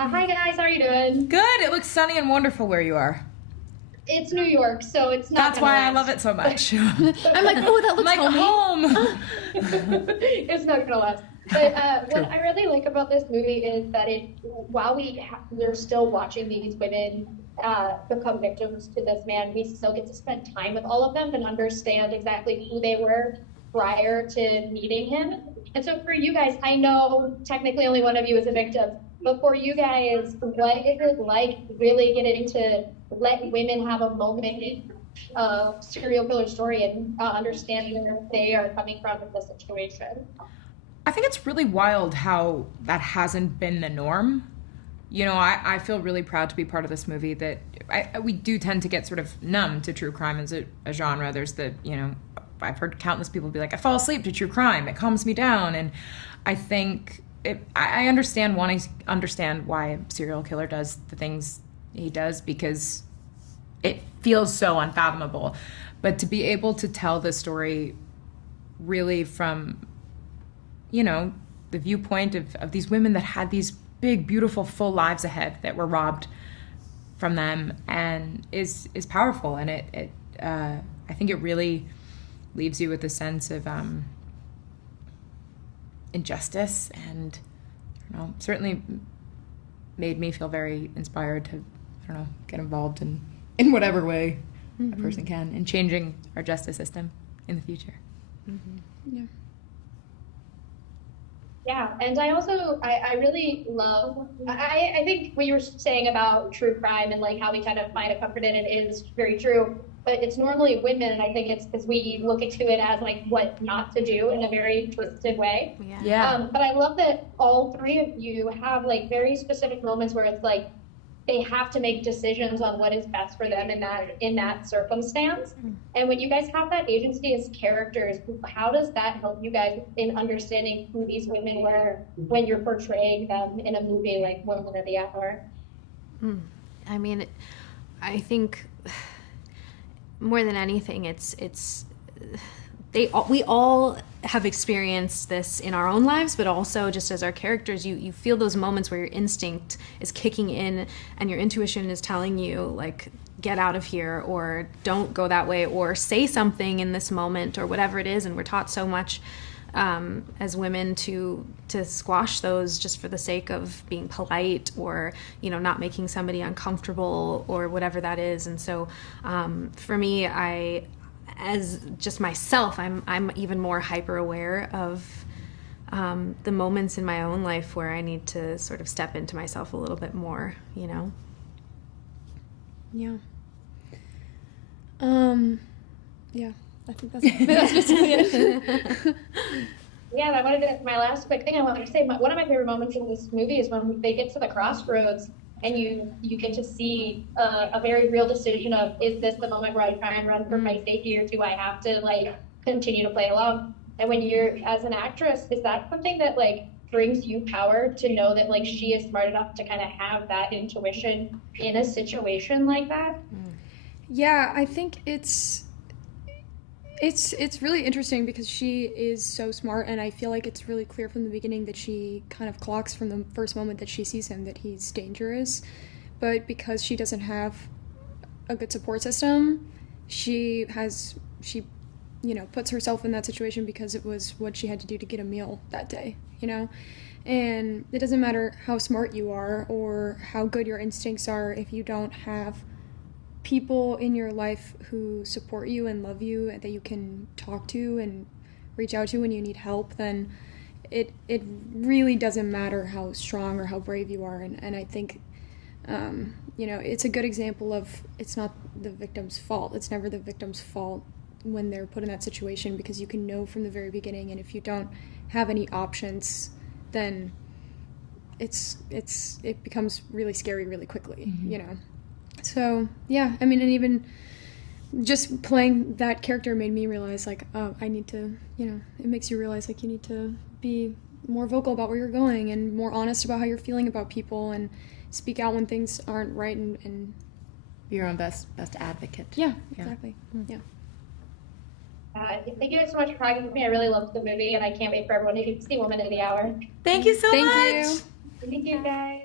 Hi guys, how are you doing? Good. It looks sunny and wonderful where you are. It's New York, so it's not. That's why last. I love it so much. I'm like, oh, that looks like home. It's not gonna last. But what I really like about this movie is that while we're still watching these women become victims to this man, we still get to spend time with all of them and understand exactly who they were prior to meeting him. And so for you guys, I know technically only one of you is a victim, but for you guys, what is it like really getting to let women have a moment in a serial killer story and understanding where they are coming from in the situation? I think it's really wild how that hasn't been the norm. You know, I feel really proud to be part of this movie that we do tend to get sort of numb to true crime as a genre. There's I've heard countless people be like, I fall asleep to true crime. It calms me down. And I think I understand wanting to understand why a serial killer does the things he does because it feels so unfathomable. But to be able to tell the story really from, the viewpoint of these women that had these big, beautiful, full lives ahead that were robbed from them and is powerful. And I think it really leaves you with a sense of injustice and certainly made me feel very inspired to get involved in whatever way a person can in changing our justice system in the future. Yeah, and I also, I really love, I think what you were saying about true crime and like how we kind of find a comfort in it is very true, but it's normally women, and I think it's because we look into it as like what not to do in a very twisted way. Yeah. But I love that all three of you have like very specific moments where it's like they have to make decisions on what is best for them in that circumstance. And when you guys have that agency as characters, how does that help you guys in understanding who these women were when you're portraying them in a movie like Woman of the Hour? I mean, I think more than anything, we all have experienced this in our own lives, but also just as our characters, you feel those moments where your instinct is kicking in and your intuition is telling you, like, get out of here, or don't go that way, or say something in this moment, or whatever it is. And we're taught so much as women to squash those just for the sake of being polite or, not making somebody uncomfortable or whatever that is. And so for me, as just myself, I'm even more hyper aware of the moments in my own life where I need to sort of step into myself a little bit more, Yeah. Yeah, I think that's basically it. Yeah, my last quick thing I wanted to say, one of my favorite moments in this movie is when they get to the crossroads and you get to see a very real decision of, is this the moment where I try and run for my safety, or do I have to like continue to play along? And when you're, as an actress, is that something that like brings you power to know that like she is smart enough to kind of have that intuition in a situation like that? Yeah, I think it's really interesting because she is so smart, and I feel like it's really clear from the beginning that she kind of clocks from the first moment that she sees him that he's dangerous. But because she doesn't have a good support system, she puts herself in that situation because it was what she had to do to get a meal that day, And it doesn't matter how smart you are or how good your instincts are if you don't have people in your life who support you and love you and that you can talk to and reach out to when you need help, then it really doesn't matter how strong or how brave you are. And I think it's a good example of, it's not the victim's fault. It's never the victim's fault when they're put in that situation, because you can know from the very beginning, and if you don't have any options, then it becomes really scary really quickly. So, yeah, I mean, and even just playing that character made me realize, like, oh, I need to, it makes you realize, like, you need to be more vocal about where you're going and more honest about how you're feeling about people and speak out when things aren't right and be your own best advocate. Yeah, exactly. Yeah. Thank you guys so much for talking with me. I really loved the movie, and I can't wait for everyone to see Woman of the Hour. Thank you so much. Thank you. Thank you, guys.